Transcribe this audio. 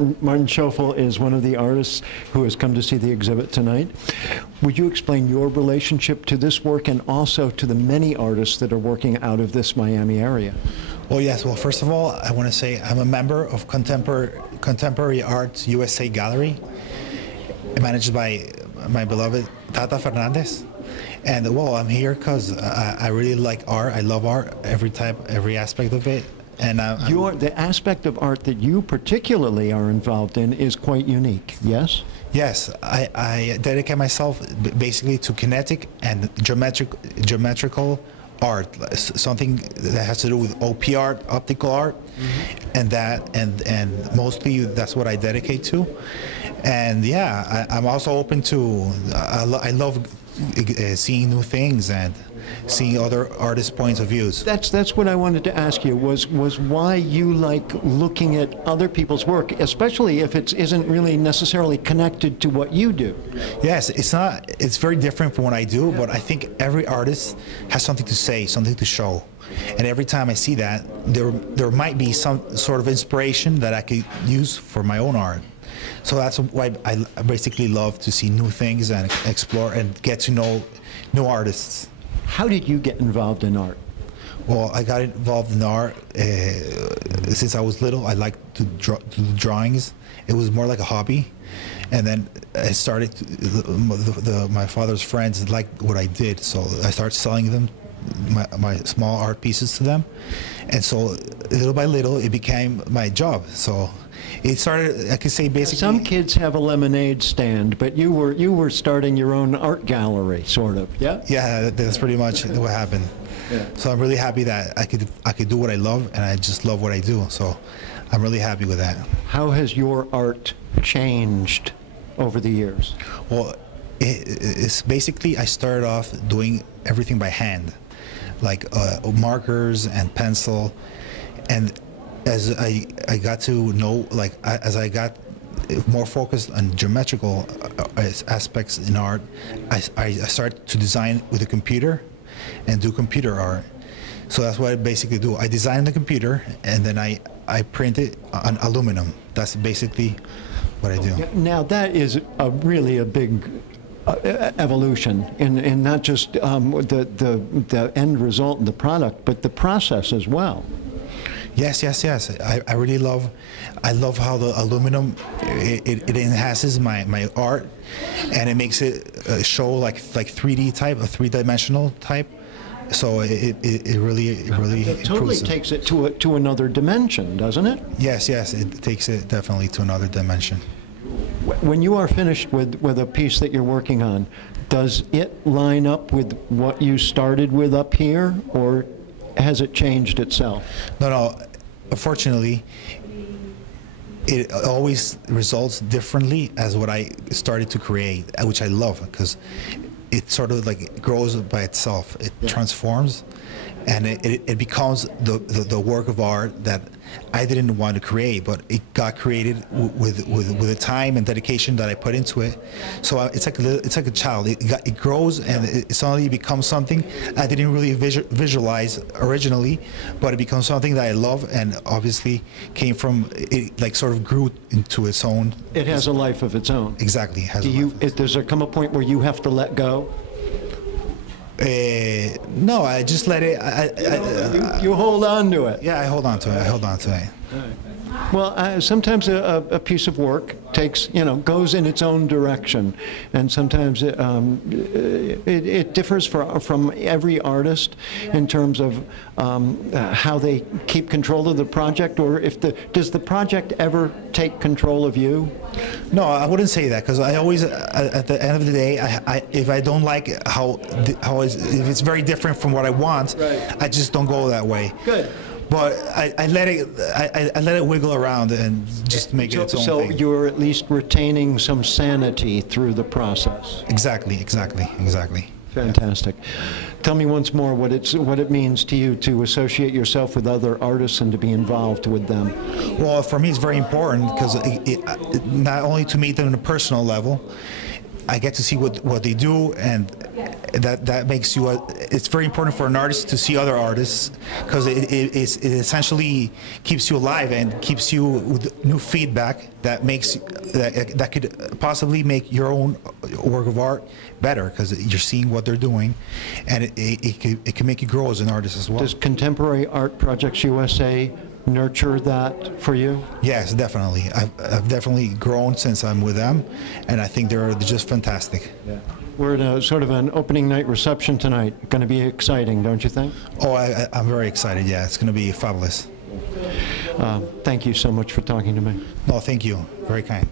Martin Schoffel is one of the artists who has come to see the exhibit tonight. Would you explain your relationship to this work and also to the many artists that are working out of this Miami area? Well, yes. Well, first of all, I want to say I'm a member of Contemporary Arts USA Gallery, managed by my beloved Tata Fernandez. And well, I'm here because I really like art. I love art, every type, every aspect of it. And the aspect of art that you particularly are involved in is quite unique, yes? Yes, I dedicate myself basically to kinetic and geometrical art, something that has to do with OP art, optical art, and mostly that's what I dedicate to. And yeah, I'm also open to, I love seeing new things and seeing other artists' points of views. That's what I wanted to ask you, was why you like looking at other people's work, especially if it isn't really necessarily connected to what you do. Yes, it's very different from what I do, but I think every artist has something to say, something to show. And every time I see that, there might be some sort of inspiration that I could use for my own art. So that's why I basically love to see new things and explore and get to know new artists. How did you get involved in art? Well, I got involved in art since I was little. I liked to do drawings. It was more like a hobby. And then I started, my father's friends liked what I did, so I started selling them my small art pieces to them. And so little by little, it became my job. So it started, I could say basically. Some kids have a lemonade stand, but you were starting your own art gallery, sort of. Yeah. Yeah, that's pretty much what happened. Yeah. So I'm really happy that I could do what I love, and I just love what I do. So I'm really happy with that. How has your art changed over the years? Well, it's basically I started off doing everything by hand, like markers and pencil, and as I got to know, like as I got more focused on geometrical aspects in art, I started to design with a computer and do computer art. So that's what I basically do. I design the computer and then I print it on aluminum. That's basically what I do. Now that is really a big evolution in not just the end result and the product, but the process as well. Yes. I really love how the aluminum it enhances my art, and it makes it show like 3D type, a three-dimensional type. So it really totally takes it to another dimension, doesn't it? Yes, it takes it definitely to another dimension. When you are finished with a piece that you're working on, does it line up with what you started with up here, or has it changed itself? No. Unfortunately, it always results differently as what I started to create, which I love because it sort of like grows by itself. It transforms, and it becomes the work of art that I didn't want to create, but it got created with the time and dedication that I put into it. So it's like a child. It grows and it suddenly becomes something I didn't really visualize originally, but it becomes something that I love, and obviously came from it. Like sort of grew into its own. It has a life of its own. Exactly. Does there come a point where you have to let go? No, I just let it. You hold on to it. Yeah, I hold on to it. Right. Well, sometimes a piece of work goes in its own direction, and sometimes it differs from every artist in terms of how they keep control of the project, or does the project ever take control of you? No, I wouldn't say that, because I always, at the end of the day, if I don't like if it's very different from what I want, I just don't go that way. Good. But I let it wiggle around and just make it its own thing. So you're at least retaining some sanity through the process. Exactly. Fantastic. Tell me once more what it means to you to associate yourself with other artists and to be involved with them. Well, for me it's very important because not only to meet them on a personal level, I get to see what they do, and that makes you it's very important for an artist to see other artists, because it essentially keeps you alive and keeps you with new feedback that makes that could possibly make your own work of art better, because you're seeing what they're doing, and it can make you grow as an artist as well. Does Contemporary Art Projects USA nurture that for you? Yes, definitely. I've definitely grown since I'm with them, and I think they're just fantastic. Yeah. We're at a sort of an opening night reception tonight. Going to be exciting, don't you think? Oh, I'm very excited. Yeah, it's going to be fabulous. Thank you so much for talking to me. No, thank you. Very kind.